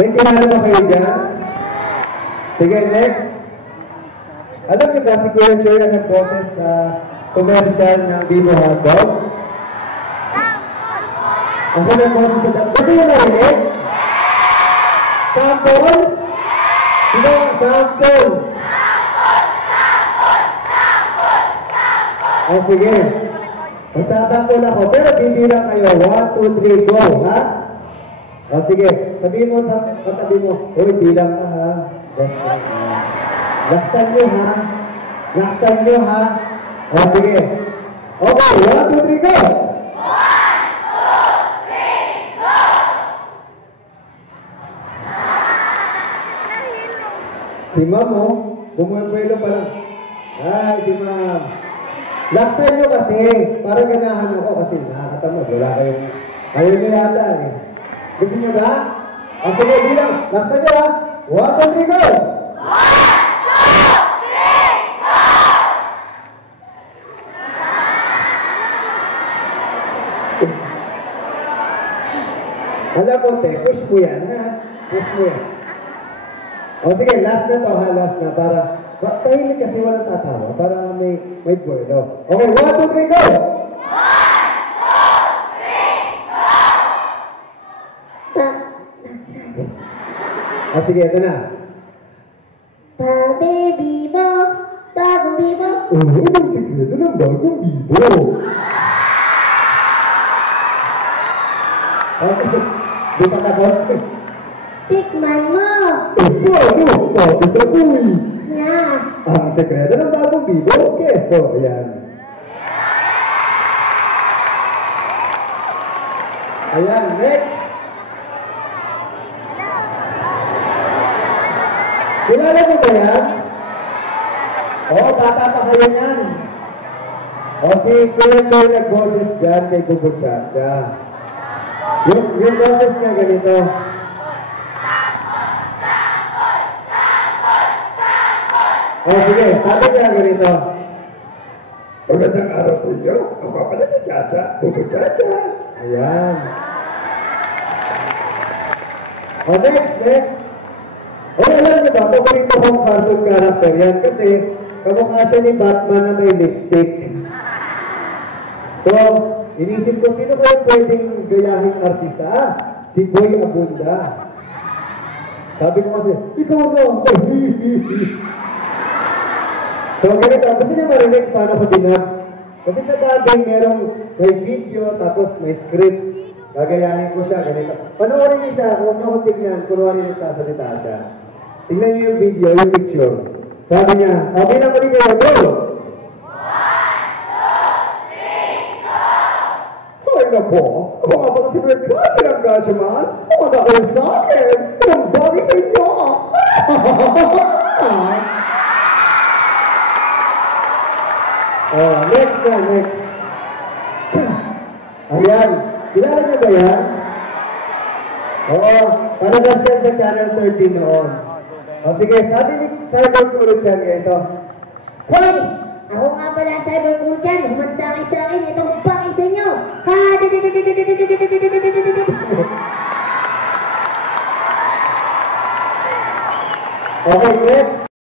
May kinala ba kayo dyan? Sige, next. Alam niyo ba si Kuya Choy ang nag-boses sa commercial ng Vivo Hotdog? Ako nag-boses sa... Gusto niyo marinig? Sample? Sino? Sample! O sige. Magsasample ako, pero bibilang kayo. 1, 2, 3, go, ha? O sige, sabihin mo sa katabi mo, uy, bilang ka ha. Laksan nyo ha. Laksan nyo ha. O sige. Okay, 1, 2, 3, go! 1, 2, 3, go! Si Ma'am mo, bumubuelo pa lang. Ay, si Ma'am. Laksan nyo kasi, para ganahan ako kasi nakakatamad. Wala kayong, ayaw nyo yata eh. Gusto nyo ba? Ang sige, bilang. Laksan nyo ha. 1, 2, 3, go! 1, 2, 3, go! Alam mo, te, push mo yan, ha? Push mo yan. O sige, last na to, ha? Last na, para... Tahimik kasi walang tatawa, para may buwelo. Okay, 1, 2, 3, go! 1, 2, 3, go! Sige, ito na. Pa-baby mo, bagong bibo. Oo, ang sikreto ng bagong bibo. Okay, di pa tapos. Tikman mo. Paano? Bakit ako'y? Nga. Ang sekreto ng bagong bibo, keso. Ayan. Ayan, next. Kilala mo ba yan? Oo, bata pa kayo yan. O si Kuya Choy nag-boses dyan kay Bubo Chacha. Yung boses niya ganito. O sige, sabi niya ganito. Magandang araw sa inyo. Ako pala si Chacha, Bubo Chacha. Ayan. O next. O alam niyo ba, paborito kong cartoon character yan kasi kamukha siya ni Batman na may lipstick. So, inisip ko, sino kayo pwedeng gayahing artista? Ah, si Boy Abunda. Sabi ko kasi, ikaw na! So, ganito, gusto niyo marinig paano ko dinap? Kasi sa dati, may video, tapos may script. Gagayahin ko siya, ganito. Panoorin niyo siya, huwag niyo ko tignan, kunwari nagsasalita siya. Tignan niyo yung video, yung picture. Sabi niya, bilang muli kayo, go! 1, 2, 3, go! Ay nako, ako nga pala si Brett Gacha ng Gachaman. Ako na kayo sa akin. Ang bagay sa inyo. Next. Ayan, kilala niyo ba yan? Oo, palabas yan sa Channel 13 noon. O sige, sabi ni Cyber Kuruchan ganito. Hoy! Ako nga pala Cyber Kuruchan. Humanda kayo sa akin. Itong bakay sa inyo. Ha! Okay,